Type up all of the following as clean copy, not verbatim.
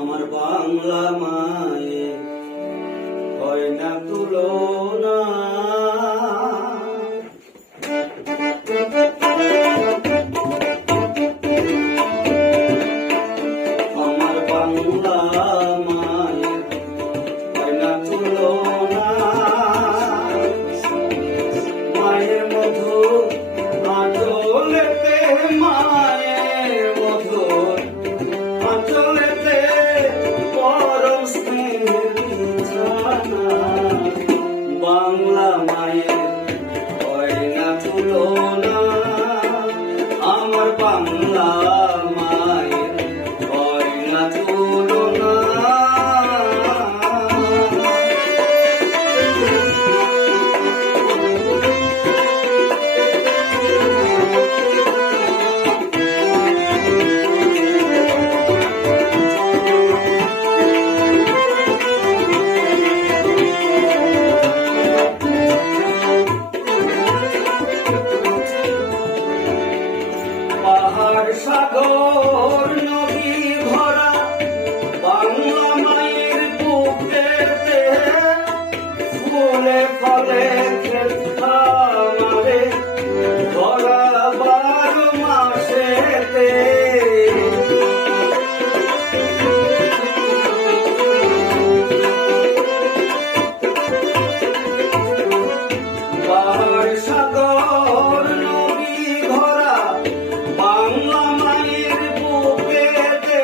আমার বাংলা মায়ে হয় না তুলনা। আমার বাংলা মায়ে হয় না তুলনা। মায়ের মধু আঁচলেতে, মায়ের মধু আঁচলেতে পরম স্নেহের বিছানা। বাংলা মায়ের হয় না তুলনা। আমার বাংলা মায়ের হয় না তুলনা। পাহাড় সাগর নদী ভরা বাংলা মায়ের বুকেতে, ফুলে ফলে ক্ষেত খামারে ভরা 12 মাসেতে। পাহাড় সাগর নদী ভরা বাংলা মায়ের বুকেতে,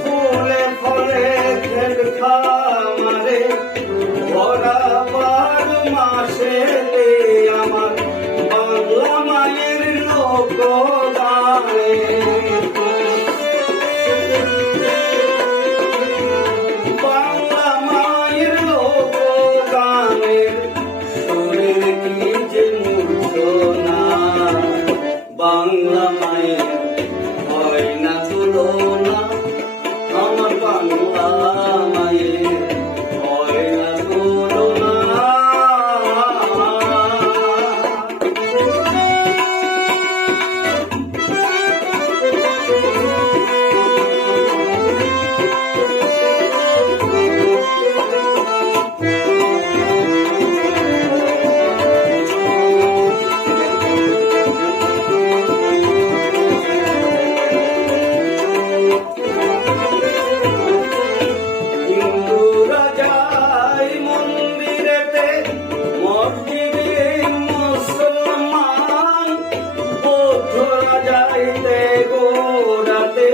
ফুলে ফলে ক্ষেত খামারে ভরা 12 মাসেতে। আমার বাংলা মায়ের লোকগানে, বাংলা মায়ের লোকগানের সুরের কি যে মূর্ছনা। বাংলা মায়ের হয় না তুলনা। আমার বাংলা মায়ের হয় না তুলনা। হিন্দুরা যায় মন্দিরেতে, মসজিদে মুসলমান, বৌদ্ধরা যাইতে গোড়াতে,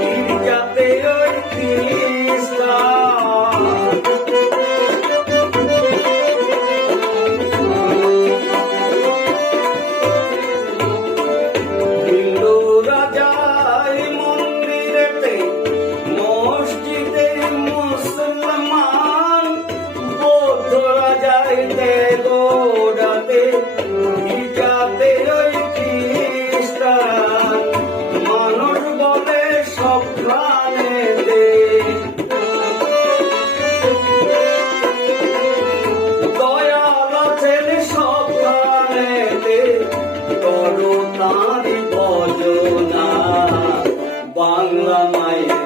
গির্জাতে ওই খ্রিস্টান। হিন্দুরা যায় মন্দিরেতে, মসজিদে মুসলমান, বৌদ্ধরা যাইতে গোড়াতে, গির্জাতে ওই খ্রিস্টান। মানুষ বলে সবখানেতে, দয়াল আছেন সবখানেতে, করো তাঁরই ভজনা। বাংলা মায়ের